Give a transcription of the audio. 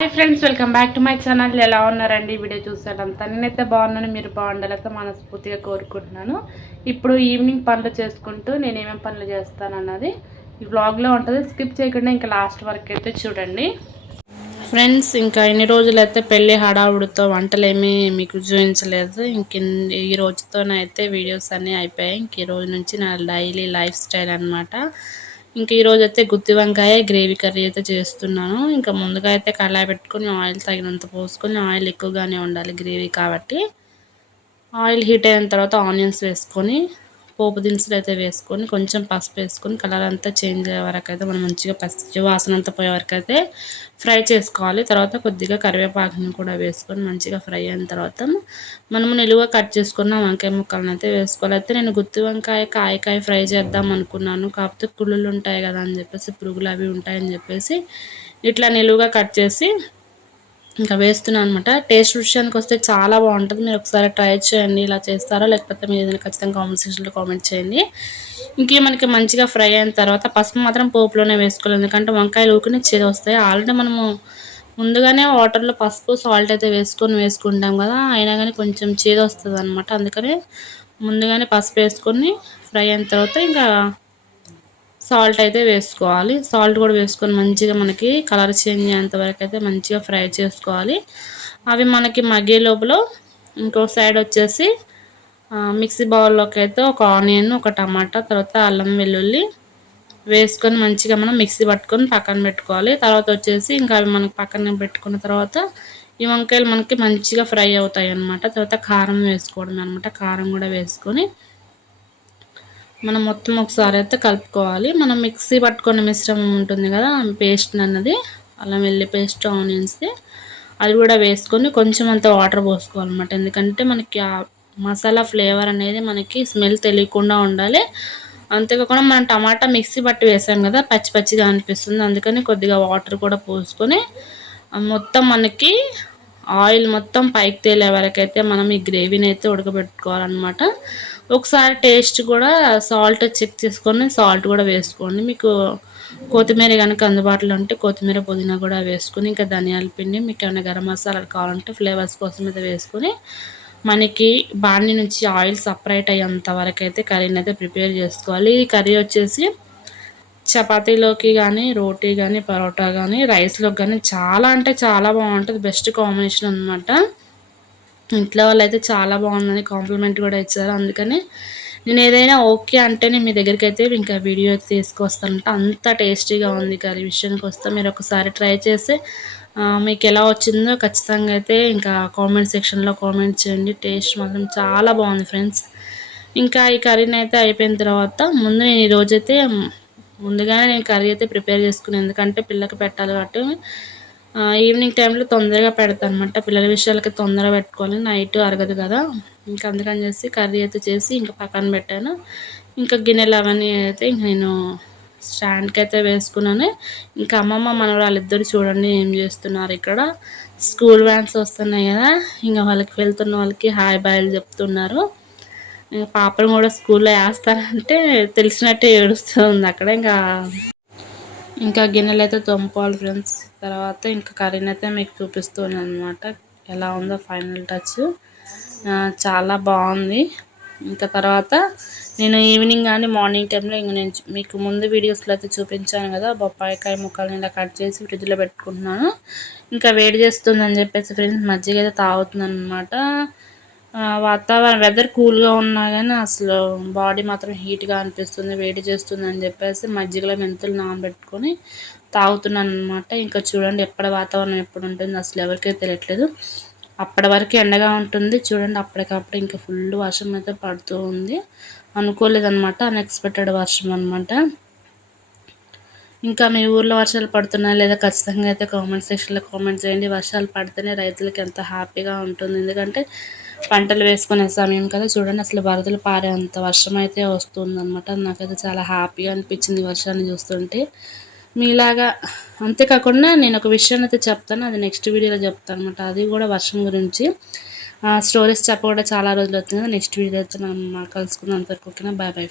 Hi friends, welcome back to my channel. ఎలా ఉన్నారండి? Video చూసారంతా నేనైతే బాగున్నాను. మీరు బాగుండాలైతే మనస్ఫూర్తిగా కోరుకుంటున్నాను. ఇప్పుడు ఈవినింగ్ పనులు చేసుకుంటూ నేను ఏమేమి పనులు చేస్తానన్నది ఈ వ్లాగ్లో ఉంటుంది. స్కిప్ చేయకుండా ఇంకా లాస్ట్ వరకు అయితే చూడండి ఫ్రెండ్స్. ఇంకా ఇన్ని రోజులైతే పెళ్ళి హడావుడితో వంటలేమీ మీకు చూపించలేదు. ఈ రోజుతోనైతే వీడియోస్ అన్నీ అయిపోయాయి. ఇంక ఈ రోజు నుంచి నా డైలీ లైఫ్ స్టైల్ అనమాట. ఇంక ఈరోజు అయితే గుత్తి వంకాయ గ్రేవీ కర్రీ అయితే చేస్తున్నాను. ఇంకా ముందుగా అయితే కళాయి పెట్టుకొని ఆయిల్ తగినంత పోసుకొని, ఆయిల్ ఎక్కువగానే ఉండాలి గ్రేవీ కాబట్టి. ఆయిల్ హీట్ అయిన తర్వాత ఆనియన్స్ వేసుకొని, పోపు దినుసులు అయితే వేసుకొని, కొంచెం పసుపు వేసుకొని, కలర్ అంతా చేంజ్ అయ్యే వరకు అయితే మనం మంచిగా పచ్చి వాసన అంతా పోయే వరకు అయితే ఫ్రై చేసుకోవాలి. తర్వాత కొద్దిగా కరివేపాకుని కూడా వేసుకొని మంచిగా ఫ్రై అయిన తర్వాత మనము నిలువుగా కట్ చేసుకున్న వంకాయ ముక్కలను అయితే వేసుకోవాలి. అయితే నేను గుత్తి వంకాయ కాయ ఫ్రై చేద్దాం అనుకున్నాను. కాకపోతే కుళ్ళులు ఉంటాయి కదా అని చెప్పేసి, పురుగులు అవి ఉంటాయని చెప్పేసి ఇట్లా నిలువుగా కట్ చేసి ఇంకా వేస్తున్నాను అనమాట. టేస్ట్ విషయానికి వస్తే చాలా బాగుంటుంది. మీరు ఒకసారి ట్రై చేయండి. ఇలా చేస్తారో లేకపోతే మీరు ఏదైనా ఖచ్చితంగా కామెంట్ సెక్షన్లో కామెంట్ చేయండి. ఇంకే మనకి మంచిగా ఫ్రై అయిన తర్వాత పసుపు మాత్రం పోపులోనే వేసుకోవాలి. ఎందుకంటే వంకాయలు ఊరికనే చేదు వస్తాయి. ఆల్రెడీ మనము ముందుగానే వాటర్లో పసుపు సాల్ట్ అయితే వేసుకుంటాం కదా, అయినా కానీ కొంచెం చేదు వస్తుంది అనమాట. అందుకని ముందుగానే పసుపు వేసుకొని ఫ్రై అయిన తర్వాత ఇంకా సాల్ట్ అయితే వేసుకోవాలి. సాల్ట్ కూడా వేసుకొని మంచిగా మనకి కలర్ చేంజ్ అయ్యేంత వరకు అయితే మంచిగా ఫ్రై చేసుకోవాలి. అవి మనకి మగ్గే లోపల ఇంకో సైడ్ వచ్చేసి మిక్సీ బౌల్లోకి అయితే ఒక ఆనియన్, ఒక టమాటా, తర్వాత అల్లం వెల్లుల్లి వేసుకొని మంచిగా మనం మిక్సీ పట్టుకొని పక్కన పెట్టుకోవాలి. తర్వాత వచ్చేసి ఇంకా అవి మనకి పక్కన పెట్టుకున్న తర్వాత ఈ వంకాయలు మనకి మంచిగా ఫ్రై అవుతాయి అన్నమాట. తర్వాత కారం వేసుకోవడం అనమాట. కారం కూడా వేసుకొని మనం మొత్తం ఒకసారి అయితే కలుపుకోవాలి. మనం మిక్సీ పట్టుకున్న మిశ్రమం ఉంటుంది కదా, పేస్ట్ అన్నది అల్లం వెల్లి పేస్ట్, ఆనియన్స్ది అది కూడా వేసుకొని కొంచెం అంత వాటర్ పోసుకోవాలన్నమాట. ఎందుకంటే మనకి ఆ మసాలా ఫ్లేవర్ అనేది మనకి స్మెల్ తెలియకుండా ఉండాలి. అంతేకాకుండా మనం టమాటా మిక్సీ పట్టి వేసాం కదా, పచ్చి పచ్చిగా అనిపిస్తుంది. అందుకని కొద్దిగా వాటర్ కూడా పోసుకొని మొత్తం మనకి ఆయిల్ మొత్తం పైకి తేలే వరకైతే మనం ఈ గ్రేవీని అయితే ఉడకబెట్టుకోవాలన్నమాట. ఒకసారి టేస్ట్ కూడా సాల్ట్ చెక్ చేసుకొని సాల్ట్ కూడా వేసుకోండి. మీకు కొత్తిమీర కనుక అందుబాటులో ఉంటే కొత్తిమీర, పుదీనా కూడా వేసుకొని, ఇంకా ధనియాల పిండి, మీకు ఏమైనా గరం మసాలాలు కావాలంటే ఫ్లేవర్స్ కోసం అయితే వేసుకొని మనకి బాండి నుంచి ఆయిల్ సపరేట్ అయ్యేంత వరకు అయితే కర్రీని అయితే ప్రిపేర్ చేసుకోవాలి. ఈ కర్రీ వచ్చేసి చపాతీలోకి కానీ, రోటీ కానీ, పరోటా కానీ, రైస్లోకి కానీ చాలా అంటే చాలా బాగుంటుంది. బెస్ట్ కాంబినేషన్ అనమాట. ఇంట్లో వాళ్ళు అయితే చాలా బాగుందని కాంప్లిమెంట్ కూడా ఇచ్చారు. అందుకని నేను ఏదైనా ఓకే అంటేనే మీ దగ్గరికి అయితే ఇంకా వీడియో అయితే తీసుకొస్తానంట. అంత టేస్టీగా ఉంది కర్రీ విషయానికి వస్తే. మీరు ఒకసారి ట్రై చేసి మీకు ఎలా వచ్చిందో ఖచ్చితంగా అయితే ఇంకా కామెంట్ సెక్షన్లో కామెంట్ చేయండి. టేస్ట్ మాత్రం చాలా బాగుంది ఫ్రెండ్స్. ఇంకా ఈ కర్రీని అయితే అయిపోయిన తర్వాత ముందు నేను ఈరోజైతే ముందుగానే నేను కర్రీ అయితే ప్రిపేర్ చేసుకున్నాను. ఎందుకంటే పిల్లకి పెట్టాలి కాబట్టి ఈవినింగ్ టైంలో తొందరగా పెడతాను అనమాట. పిల్లల విషయాలకి తొందరగా పెట్టుకోవాలి, నైట్ అరగదు కదా. ఇంకా అందుకని చేసి కర్రీ అయితే చేసి ఇంకా పక్కన పెట్టాను. ఇంకా గిన్నెలు అవన్నీ అయితే ఇంక నేను స్టాండ్కి అయితే వేసుకున్నాను. ఇంకా అమ్మమ్మ మనవరాళ్ళిద్దరు చూడండి ఏం చేస్తున్నారు ఇక్కడ. స్కూల్ వ్యాన్స్ వస్తున్నాయి కదా, ఇంకా వాళ్ళకి వెళ్తున్న వాళ్ళకి హాయ్ బాయ్లు చెప్తున్నారు. ఇంకా పాపను కూడా స్కూల్లో వేస్తానంటే తెలిసినట్టే ఏడుస్తుంది అక్కడ. ఇంకా గిన్నెలు అయితే తోముకోవాలి ఫ్రెండ్స్. తర్వాత ఇంకా కర్రీని అయితే మీకు చూపిస్తున్నాను అనమాట. ఎలా ఉందో ఫైనల్ టచ్ చాలా బాగుంది. ఇంకా తర్వాత నేను ఈవినింగ్ కానీ మార్నింగ్ టైంలో ఇంక నేను మీకు ముందు వీడియోస్లో అయితే చూపించాను కదా, బొప్పాయికాయ ముక్కల్ని ఇలా కట్ చేసి ఫ్రిడ్జ్లో పెట్టుకుంటున్నాను. ఇంకా వేడి చేస్తుందని చెప్పేసి ఫ్రెండ్స్ మజ్జిగ అయితే తాగుతున్నాను అనమాట. వాతావరణం వెదర్ కూల్గా ఉన్నా కానీ అసలు బాడీ మాత్రం హీట్గా అనిపిస్తుంది, వేడి చేస్తుంది అని చెప్పేసి మజ్జిగలో మెంతులు నానబెట్టుకొని తాగుతున్నాను అనమాట. ఇంకా చూడండి ఎప్పటి వాతావరణం ఎప్పుడు ఉంటుంది అసలు ఎవరికీ తెలియట్లేదు. అప్పటి వరకు ఎండగా ఉంటుంది చూడండి, అప్పటికప్పుడు ఇంకా ఫుల్ వర్షం అయితే పడుతూ ఉంది. అనుకోలేదన్నమాట, అన్ఎక్స్పెక్టెడ్ వర్షం అనమాట. ఇంకా మీ ఊర్లో వర్షాలు పడుతున్నాయా లేదా ఖచ్చితంగా అయితే కామెంట్ సెక్షన్లో కామెంట్ చేయండి. వర్షాలు పడితేనే రైతులకి ఎంత హ్యాపీగా ఉంటుంది. ఎందుకంటే పంటలు వేసుకునే సమయం కదా. చూడండి అసలు వరదలు పారే అంత వర్షం అయితే వస్తుందన్నమాట. నాకైతే చాలా హ్యాపీగా అనిపించింది వర్షాన్ని చూస్తుంటే మీలాగా. అంతేకాకుండా నేను ఒక విషయాన్ని అయితే చెప్తాను, అది నెక్స్ట్ వీడియోలో చెప్తాను అనమాట. అది కూడా వర్షం గురించి. స్టోరీస్ చెప్పకుండా చాలా రోజులు అవుతుంది కదా. నెక్స్ట్ వీడియో అయితే మనం కలుసుకుందాం. అంతవరకు ఓకేనా, బాయ్ బాయ్.